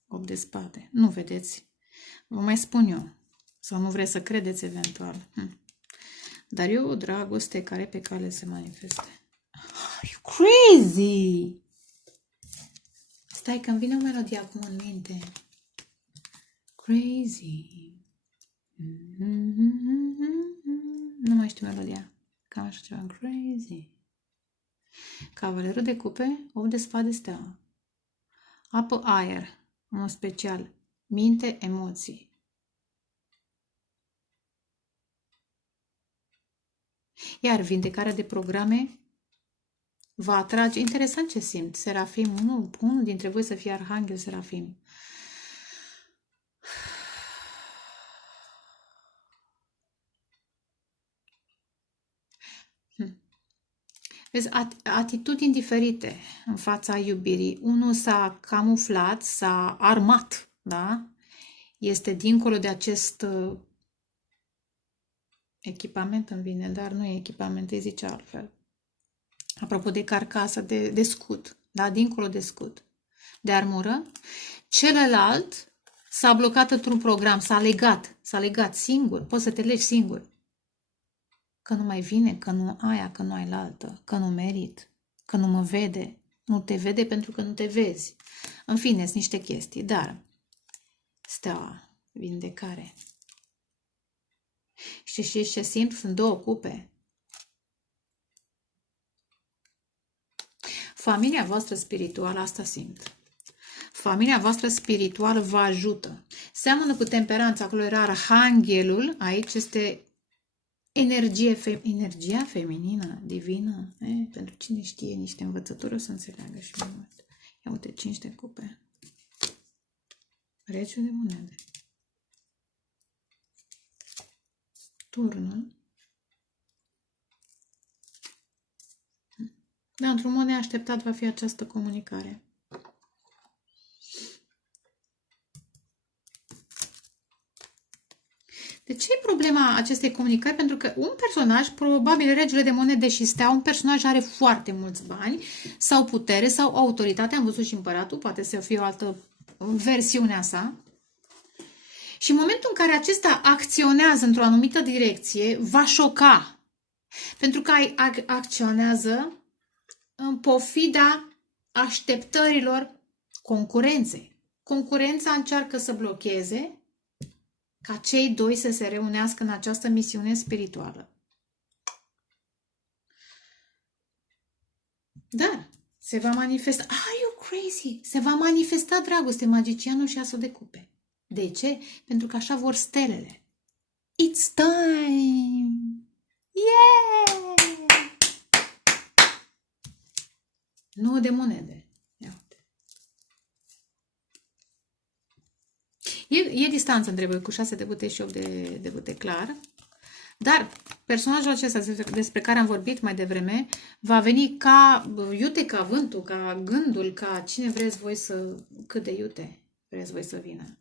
8 8 de spade. Nu vedeți? Vă mai spun eu. Sau nu vreți să credeți eventual. Dar e o dragoste care pe cale se manifeste. Are you crazy? Stai că îmi vine o melodie acum în minte. Crazy. Nu mai știu melodia. Cam așa ceva. Crazy. Cavalerul de cupe, 8 de spade, steaua. Apă, aer. În mod special. Minte, emoții. Iar vindecarea de programe va atrage. Interesant ce simt. Serafim, unul dintre voi să fie Arhanghel Serafim. Vezi, atitudini diferite în fața iubirii. Unul s-a camuflat, s-a armat, da? Este dincolo de acest echipament, îmi vine, dar nu e echipament, îi zice altfel. Apropo de carcasă, de scut, da? Dincolo de scut, de armură. Celălalt s-a blocat într-un program, s-a legat singur, poți să te legi singur. Că nu mai vine, că nu aia, că nu ai la altă, că nu merit, că nu mă vede, nu te vede pentru că nu te vezi. În fine, sunt niște chestii, dar steaua, vindecare. Și știți ce simt? Sunt două cupe. Familia voastră spirituală, asta simt. Familia voastră spirituală vă ajută. Seamănă cu temperanța, acolo era Arhanghelul, aici este energia feminină, divină. Pentru cine știe niște învățături o să înțeleagă și mai mult. Ia uite, 5 de cupe. Regiul de monede. Turnul. Da, într-un mod neașteptat va fi această comunicare. De ce e problema acestei comunicări? Pentru că un personaj, probabil regele de monede și stea, un personaj are foarte mulți bani sau putere sau autoritate. Am văzut și împăratul, poate să fie o altă versiune a sa. Și în momentul în care acesta acționează într-o anumită direcție, va șoca. Pentru că acționează în pofida așteptărilor concurenței. Concurența încearcă să blocheze ca cei doi să se reunească în această misiune spirituală. Dar se va manifesta, are you crazy? Se va manifesta dragoste, magicianul și asul de cupe. De ce? Pentru că așa vor stelele. It's time! Yeah! 9 de monede. Ia uite. E distanță între voi cu 6 de bute și 8 de bute, clar. Dar personajul acesta despre care am vorbit mai devreme va veni ca iute, ca vântul, ca gândul, ca cine vreți voi să... Cât de iute vreți voi să vină.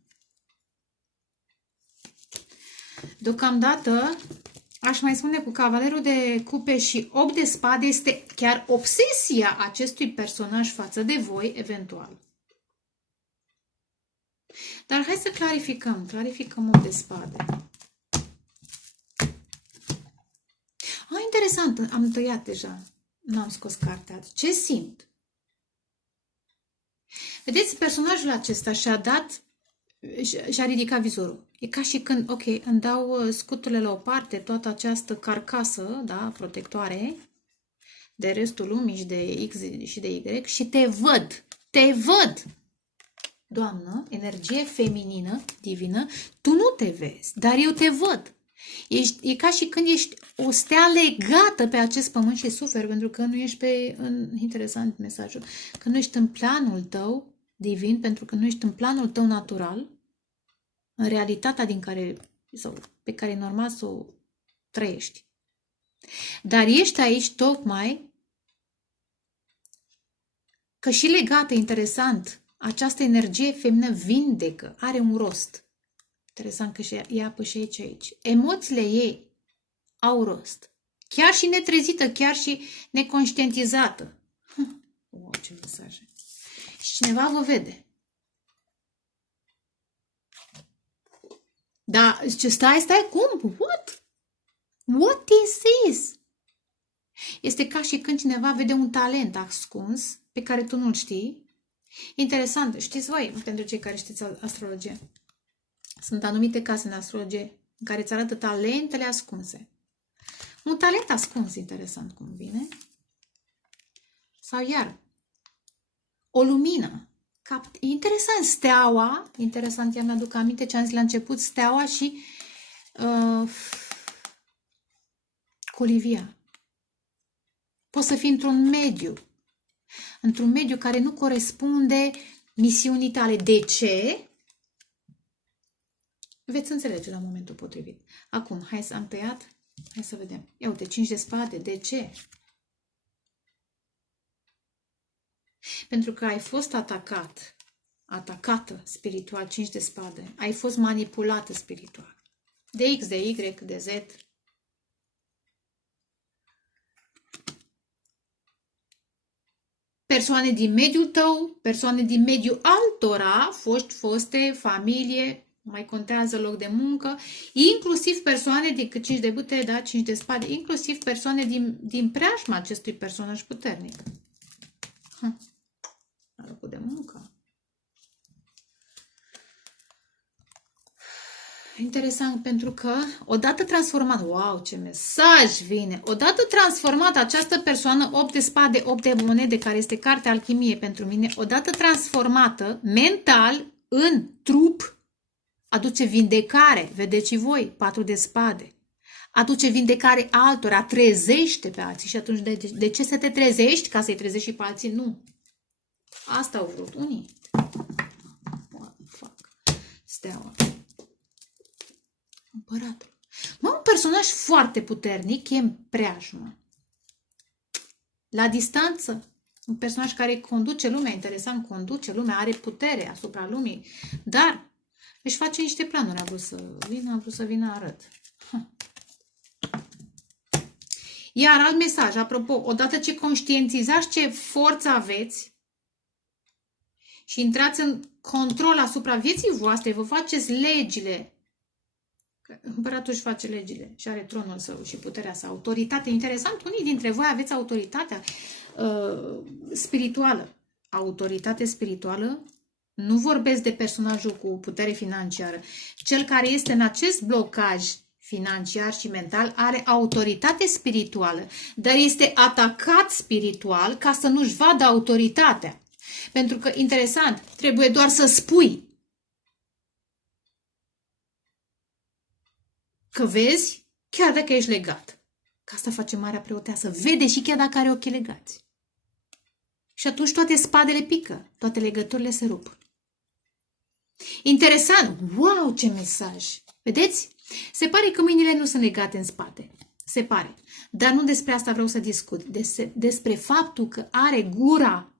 Deocamdată, aș mai spune cu cavalerul de cupe și 8 de spade, este chiar obsesia acestui personaj față de voi, eventual. Dar hai să clarificăm. Clarificăm 8 de spade. Interesant, am tăiat deja. Nu am scos cartea. Ce simt? Vedeți, personajul acesta și-a ridicat vizorul. E ca și când, ok, îmi dau scuturile la o parte, toată această carcasă, da, protectoare, de restul lumii și de X și de Y și te văd. Te văd! Doamnă, energie feminină, divină, tu nu te vezi, dar eu te văd. E ca și când ești o stea legată pe acest pământ și suferi pentru că nu ești interesant mesajul, că nu ești în planul tău divin, pentru că nu ești în planul tău natural, în realitatea pe care e normal să o trăiești. Dar ești aici tocmai că și legată, interesant, această energie feminină vindecă, are un rost. Interesant că ea apă și aici. Emoțiile ei au rost. Chiar și netrezită, chiar și neconștientizată. Wow, ce mesaje. Și cineva vă vede. Da, ce stai, cum? What? What is this? Este ca și când cineva vede un talent ascuns pe care tu nu-l știi. Interesant, știți voi, pentru cei care știți astrologie, sunt anumite case în astrologie în care îți arată talentele ascunse. Un talent ascuns, interesant cum vine. Sau iar, o lumină. Interesant, steaua, interesant, i-am aduc aminte ce am zis la început, steaua și colivia. Poți să fii într-un mediu care nu corespunde misiunii tale. De ce? Veți înțelege la momentul potrivit. Acum, hai să am tăiat, hai să vedem. Ia uite, 5 de spade. De ce? Pentru că ai fost atacată spiritual, 5 de spade. Ai fost manipulată spiritual. De X, de Y, de Z. Persoane din mediul tău, persoane din mediul altora, foste, familie, mai contează loc de muncă, inclusiv persoane din 5 de bâte, da, 5 de spade, inclusiv persoane din preajma acestui personaj puternic. La locul de muncă. Interesant, pentru că odată transformat, wow, ce mesaj vine! Odată transformat această persoană, 8 de spade, 8 de monede, care este cartea alchimie pentru mine, odată transformată mental în trup, aduce vindecare, vedeți voi, 4 de spade. Aduce vindecare altora, trezește pe alții. Și atunci de ce să te trezești? Ca să-i trezești și pe alții? Nu. Asta au vrut unii. What the fuck? Steaua. Împăratul. Un personaj foarte puternic e în preajmă. La distanță. Un personaj care conduce lumea, interesant, conduce lumea, are putere asupra lumii, dar își face niște planuri. A vrut să vină, arăt. Iar alt mesaj, apropo, odată ce conștientizați ce forță aveți și intrați în control asupra vieții voastre, vă faceți legile. Împăratul își face legile și are tronul său și puterea sa, autoritate. Interesant, unii dintre voi aveți autoritatea spirituală. Autoritate spirituală, nu vorbesc de personajul cu putere financiară. Cel care este în acest blocaj financiar și mental are autoritate spirituală, dar este atacat spiritual ca să nu-și vadă autoritatea. Pentru că, interesant, trebuie doar să spui că vezi, chiar dacă ești legat. Că asta face Marea Preoteasă. Vede și chiar dacă are ochii legați. Și atunci toate spadele pică, toate legăturile se rup. Interesant! Wow, ce mesaj! Vedeți? Se pare că mâinile nu sunt legate în spate. Se pare. Dar nu despre asta vreau să discut. Despre faptul că are gura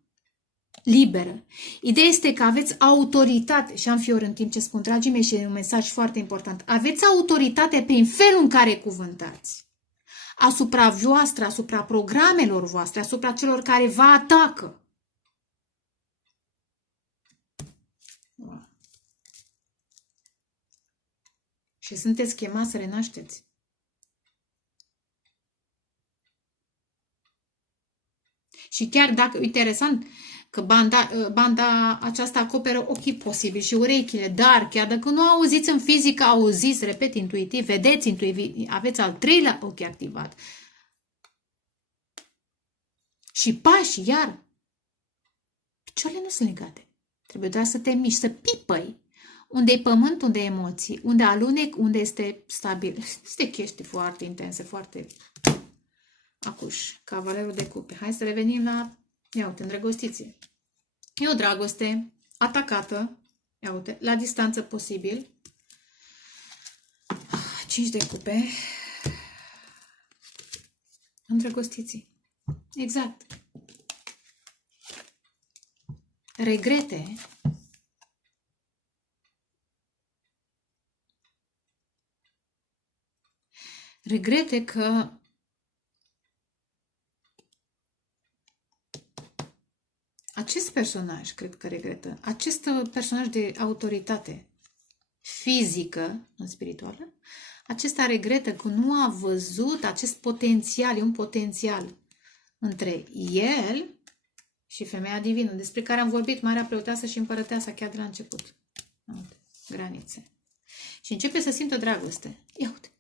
liberă. Ideea este că aveți autoritate, și am fior în timp ce spun, dragii mei, și e un mesaj foarte important. Aveți autoritate prin felul în care cuvântați. Asupra voastră, asupra programelor voastre, asupra celor care vă atacă. Wow. Și sunteți chemați să renașteți. Și chiar dacă, interesant, că banda aceasta acoperă ochii posibil și urechile, dar chiar dacă nu auziți în fizică, auziți, repet, intuitiv, vedeți intuitiv, aveți al treilea ochi activat. Și pași, iar, picioarele nu sunt legate. Trebuie doar să te miști, să pipăi. Unde e pământ, unde e emoții, unde alunec, unde este stabil. Este chestii foarte intense, foarte acuș. Cavalerul de cupe. Hai să revenim la, ia uite, îndrăgostiție. E o dragoste atacată, ia uite, la distanță posibil. 5 de cupe. Îndrăgostiții. Exact. Regrete. Regrete că acest personaj, cred că regretă, acest personaj de autoritate fizică, nu spirituală, acesta regretă că nu a văzut acest potențial, e un potențial între el și femeia divină, despre care am vorbit, Marea Preoteasă și Împărăteasa, chiar de la început. Uite, granițe. Și începe să simtă dragoste. Ia uite.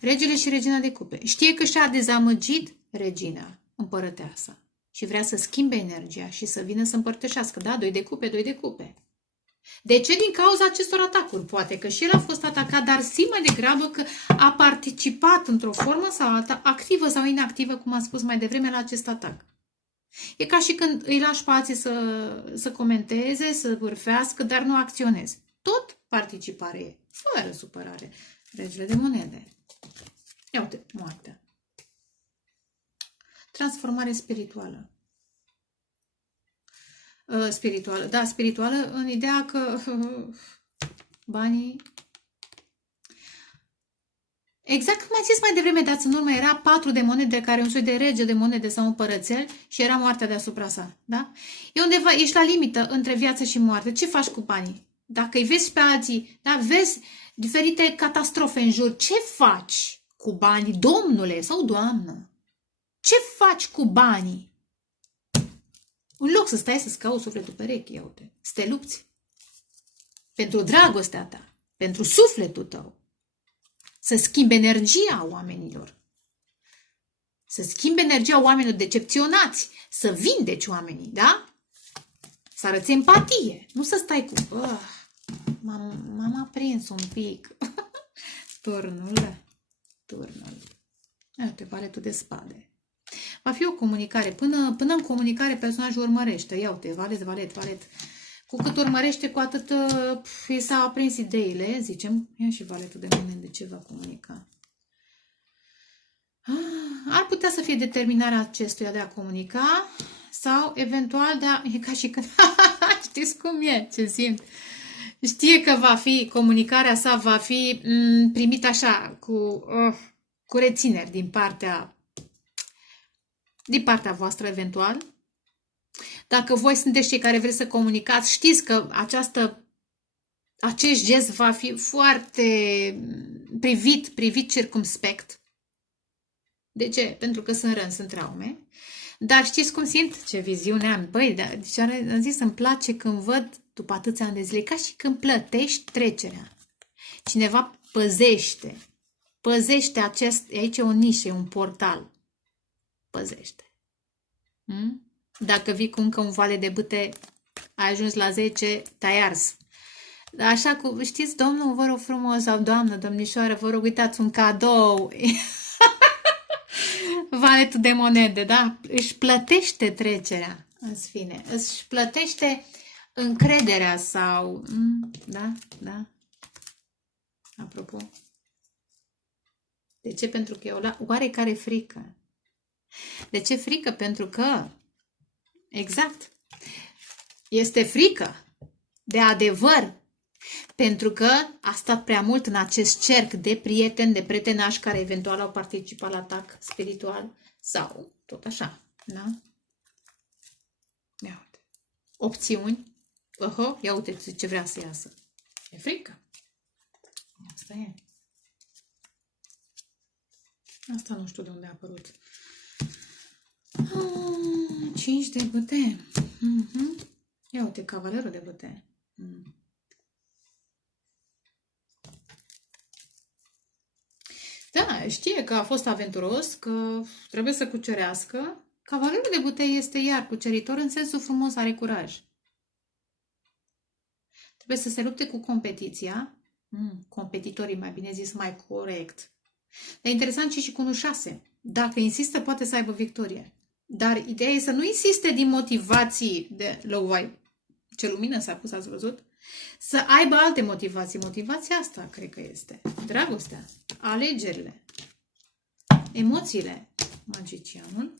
Regele și regina de cupe. Știe că și-a dezamăgit regina, Împărăteasa, și vrea să schimbe energia și să vină să împărtășească. Da, 2 de cupe, 2 de cupe. De ce? Din cauza acestor atacuri. Poate că și el a fost atacat, dar simt mai degrabă că a participat într-o formă sau alta, activă sau inactivă, cum am spus mai devreme, la acest atac. E ca și când îi lași pe alții să comenteze, să vârfească, dar nu acționezi. Tot participare e, fără supărare. Regele de monede. Ia uite, moartea. Transformare spirituală. Spirituală. Da, spirituală în ideea că banii... Exact cum ai zis mai devreme, dați în urmă, era 4 de monede, care un soi de rege de monede sau împărățel și era moartea deasupra sa. Da? E undeva, ești la limită între viață și moarte. Ce faci cu banii? Dacă îi vezi pe alții, da, vezi diferite catastrofe în jur, ce faci cu banii, domnule sau doamnă? Ce faci cu banii? În loc să stai să-ți cauți sufletul pereche, ia uite, să te lupți pentru dragostea ta, pentru sufletul tău, să schimbi energia oamenilor, să schimbi energia oamenilor decepționați, să vindeci oamenii, da? Să arăți empatie, nu să stai cu... m-am aprins un pic. Turnul. Uite, valetul de spade. Va fi o comunicare. Până în comunicare personajul urmărește. Ia uite, valet. Cu cât urmărește, cu atât i s-a aprins ideile, zicem. Ia și valetul de monede, ce va comunica. Ar putea să fie determinarea acestuia de a comunica sau eventual de a... E ca și când... Știți cum e? Ce simt? Știe că va fi, comunicarea sa va fi primită așa, cu rețineri din partea voastră eventual. Dacă voi sunteți cei care vreți să comunicați, știți că acest gest va fi foarte privit circumspect. De ce? Pentru că sunt traume. Dar știți cum simt? Ce viziune am. Păi, deci am zis, îmi place când văd după atâția ani de zile, ca și când plătești trecerea. Cineva păzește aici e o nișă, e un portal. Păzește. Dacă vii cu încă un vale de bâte, ai ajuns la 10, te-ai ars. Așa cu, știți, domnul, vă rog frumos, sau doamnă, domnișoară, vă rog, uitați un cadou. Valetul de monede, da? Își plătește trecerea, în fine. Își plătește încrederea sau... Da. Apropo. De ce? Pentru că e o oarecare frică. De ce frică? Pentru că, exact, este frică de adevăr. Pentru că a stat prea mult în acest cerc de prieteni, de prietenași care eventual au participat la atac spiritual sau tot așa. Da? Ia uite. Opțiuni. Ia uite ce vrea să iasă. E frică. Asta e. Asta nu știu de unde a apărut. 5 de bâte. Ia uite, cavalerul de bâte. Da, știe că a fost aventuros, că trebuie să cucerească. Cavalerul de bâte este iar cuceritor în sensul frumos, are curaj. Trebuie să se lupte cu competiția. Competitorii, mai bine zis, mai corect. Dar interesant și cu 1-6. Dacă insistă, poate să aibă victorie. Dar ideea e să nu insiste din motivații de lăuai. Ce lumină s-a pus, ați văzut? Să aibă alte motivații. Motivația asta, cred că este. Dragostea, alegerile, emoțiile. Magicianul.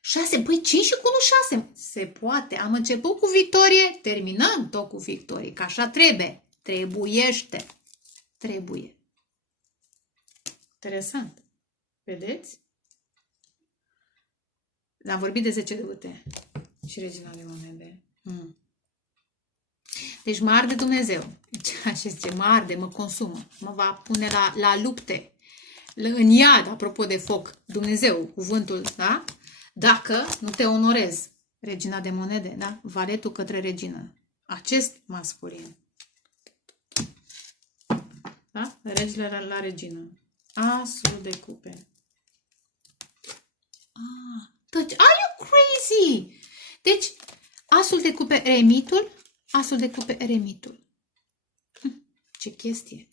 6, păi 5 și cu 1-6. Se poate. Am început cu victorie, terminăm tot cu victorie. Că așa trebuie. Trebuiește. Trebuie. Interesant. Vedeți? Am vorbit de 10 de bâte și regina de monede. Deci mă arde Dumnezeu. Deci așa zice, mă arde, mă consumă. Mă va pune la lupte. În iad, apropo de foc. Dumnezeu, cuvântul, da? Dacă nu te onorezi. Regina de monede, da? Valetul către regină. Acest masculin. Da? Regele la regină. Asul de cupe. Are you crazy? Deci, asul de cupe eremitul, asul de cupe eremitul. Ce chestie.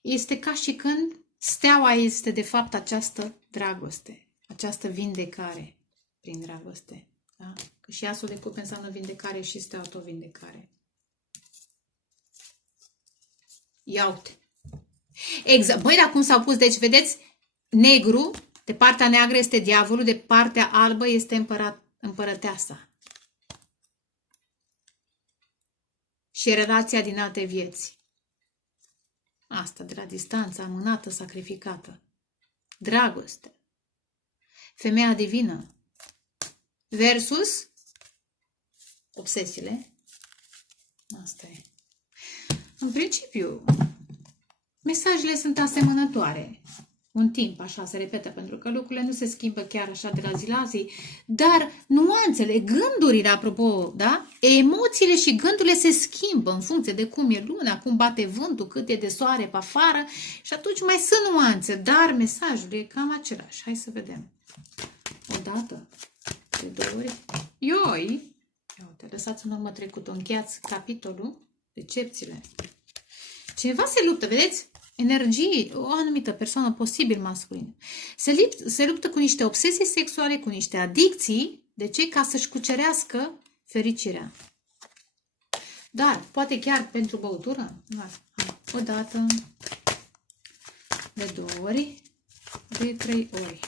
Este ca și când steaua este de fapt această dragoste, această vindecare prin dragoste. Da? Că și asul de cupe înseamnă vindecare și steaua tot vindecare. Ia uite. Exact. Băi, dar cum s-au pus? Deci, vedeți, negru, de partea neagră este diavolul, de partea albă este împărăteasa. Și relația din alte vieți. Asta, de la distanță, amânată, sacrificată. Dragoste. Femeia divină. Versus obsesiile. Asta e. În principiu, mesajele sunt asemănătoare. Un timp așa se repetă, pentru că lucrurile nu se schimbă chiar așa de la zi la zi, dar nuanțele, gândurile, apropo, da? Emoțiile și gândurile se schimbă în funcție de cum e luna, cum bate vântul, cât e de soare pe afară și atunci mai sunt nuanțe, dar mesajul e cam același. Hai să vedem. O dată, de două ori. Ioi! Ia uite, lăsați în urmă trecutul, încheiați capitolul, decepțiile. Cineva se luptă, vedeți? Energii, o anumită persoană posibil masculină. Se luptă cu niște obsesii sexuale, cu niște adicții. De ce? Ca să-și cucerească fericirea. Dar, poate chiar pentru băutură? O dată, de două ori, de trei ori.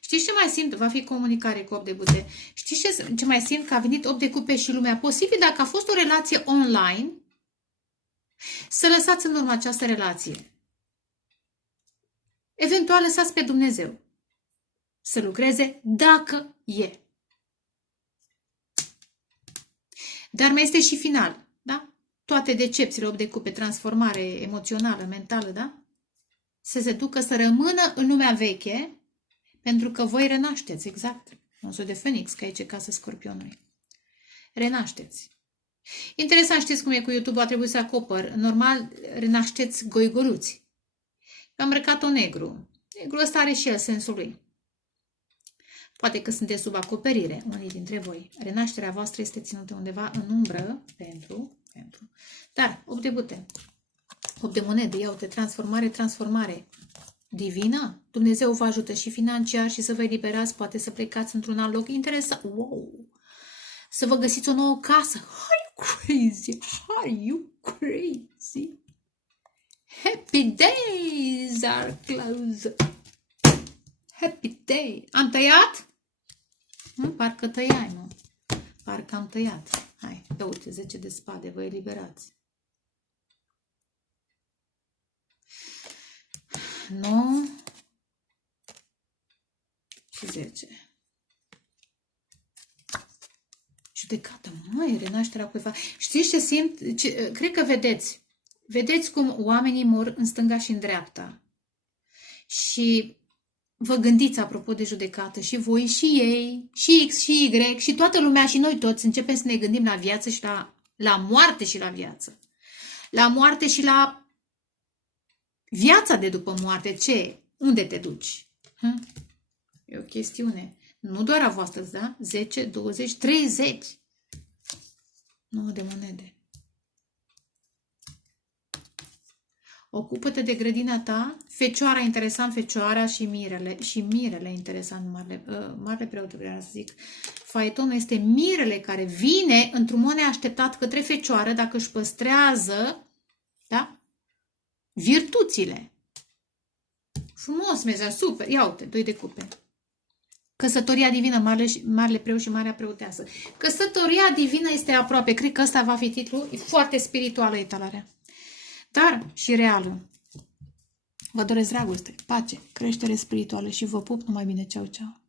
Știți ce mai simt? Va fi comunicare cu 8 de bute. Știți ce mai simt? Că a venit 8 de cupe și lumea. Posibil dacă a fost o relație online, să lăsați în urmă această relație. Eventual lăsați pe Dumnezeu să lucreze dacă e. Dar mai este și final, da? Toate decepțiile, 8 de cupe, transformare emoțională, mentală, da? Să se ducă să rămână în lumea veche, pentru că voi renașteți, exact. Monsul de Fenix, că aici e casa Scorpionului. Renașteți. Interesant, știți cum e cu YouTube, a trebuit să acopăr. Normal, renașteți goigoluți. Eu am îmbrăcat-o negru. Negru ăsta are și el sensul lui. Poate că sunteți sub acoperire, unii dintre voi. Renașterea voastră este ținută undeva în umbră pentru. Dar, 8 de bute. 8 de monede, ia uite, transformare divină. Dumnezeu vă ajută și financiar și să vă eliberați, poate să plecați într-un alt loc interesant. Wow! Să vă găsiți o nouă casă. Are you crazy? Happy days are close. Happy day. Am tăiat? Parcă tăiai, mă. Parcă am tăiat. Hai, ia uite, 10 de spade, vă eliberați. 9 și 10. Judecată, măi, renașterea cuiva. Știți ce simt? Cred că vedeți. Vedeți cum oamenii mor în stânga și în dreapta. Și vă gândiți, apropo de judecată, și voi, și ei, și X, și Y, și toată lumea, și noi toți începem să ne gândim la viață și la moarte și la viață. La moarte și la viața de după moarte. Ce? Unde te duci? E o chestiune. Nu doar a voastră, da? 10, 20, 30. 9 de monede. Ocupă-te de grădina ta. Fecioara, interesant, fecioara și mirele. Și mirele, interesant, marele preot, vreau să zic. Faetonul este mirele care vine într-un mod neașteptat către fecioară dacă își păstrează, da? Virtuțile. Frumos mesaj, super. Ia uite, 2 de cupe. Căsătoria divină, marele preot și marea preoteasă. Căsătoria divină este aproape. Cred că ăsta va fi titlul. E foarte spirituală etalarea. Dar și reală. Vă doresc dragoste, pace, creștere spirituală și vă pup numai bine. Ceau, ceau.